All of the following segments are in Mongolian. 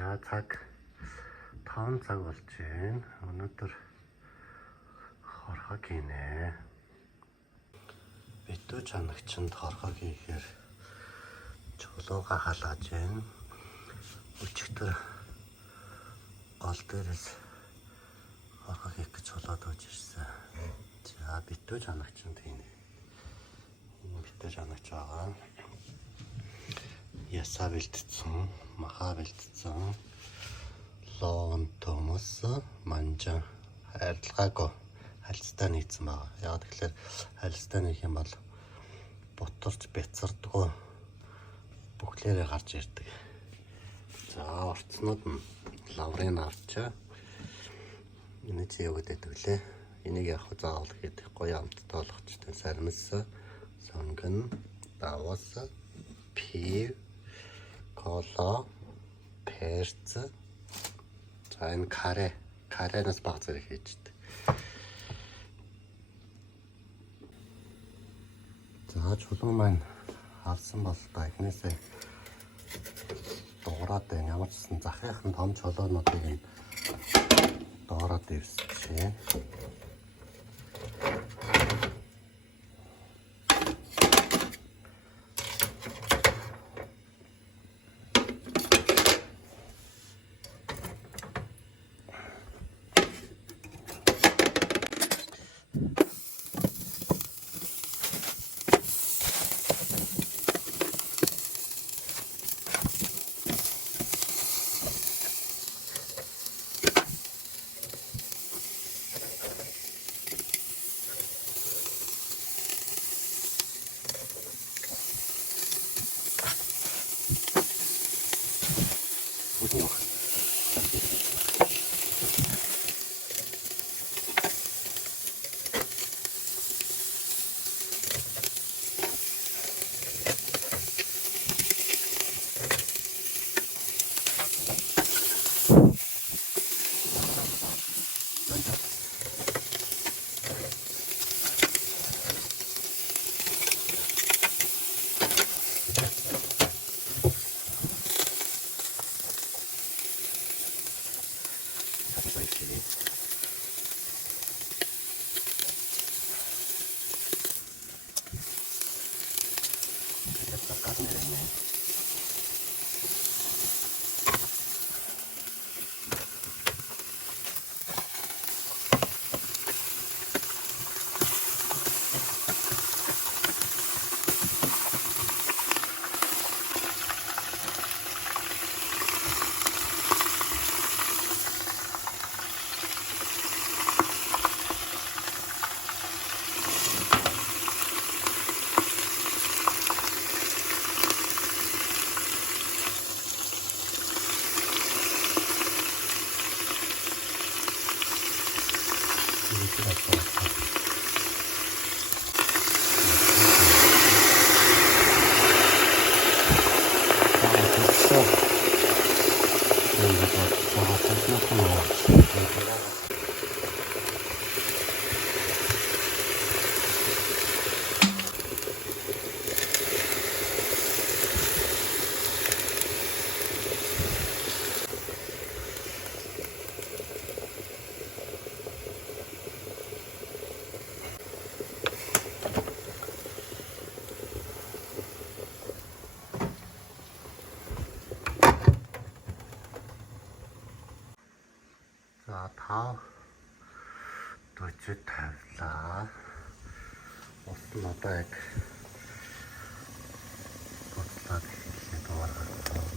За цаг 5 цаг болж байна. Өнөөдөр хорхог хийнэ. Битүү чанагчанд хорхог хийхээр чулууга халааж байна. Өчигдөр гол дээрээс хорхог хийх гэж чулууд өгч ирсэн. За битүү чанагчанд хийнэ. Энэ битүү чанагч байгаа. Ясаа бэлдсэн, маха бэлдсэн, лоон томос, манжа арилгаагүй харилцаа нийцсэн байгаа. Яг тэгэхээр харилцаа нийх юм бол бутарч бяцардгүй бүхлээрээ гарч ирдэг. За орцнууд нь лаврын авчаа. Энэ чи юу гэдэг вэ? Энийг яг заавал хийхгүй амттай болгочтой сармис, сонгон, давас, пив, кола, перц. За энэ каренаас баг зэрэг хийждэг. За чулуу маань авсан бол та эхнээсээ дуурайд байна. Ямар ч гэсэн захихын том чулуунуудыг нь доороод ивсчихээ. За 5:40 тавилаа. Ус нь одоо яг бодлоод хэлээ дуурайгаад байна.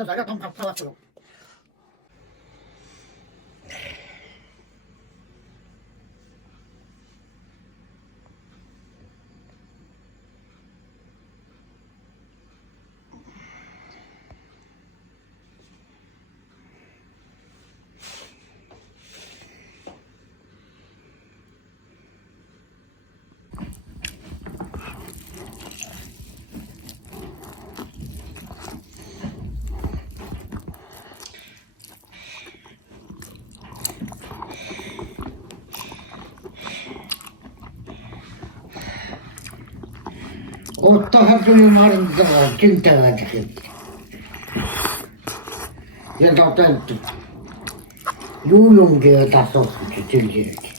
너 잘라 돈 받아왔어. 어떠하게 말인가 진짜가 되겠지. 얘도 어떤 유용기에다 썼지 질질지.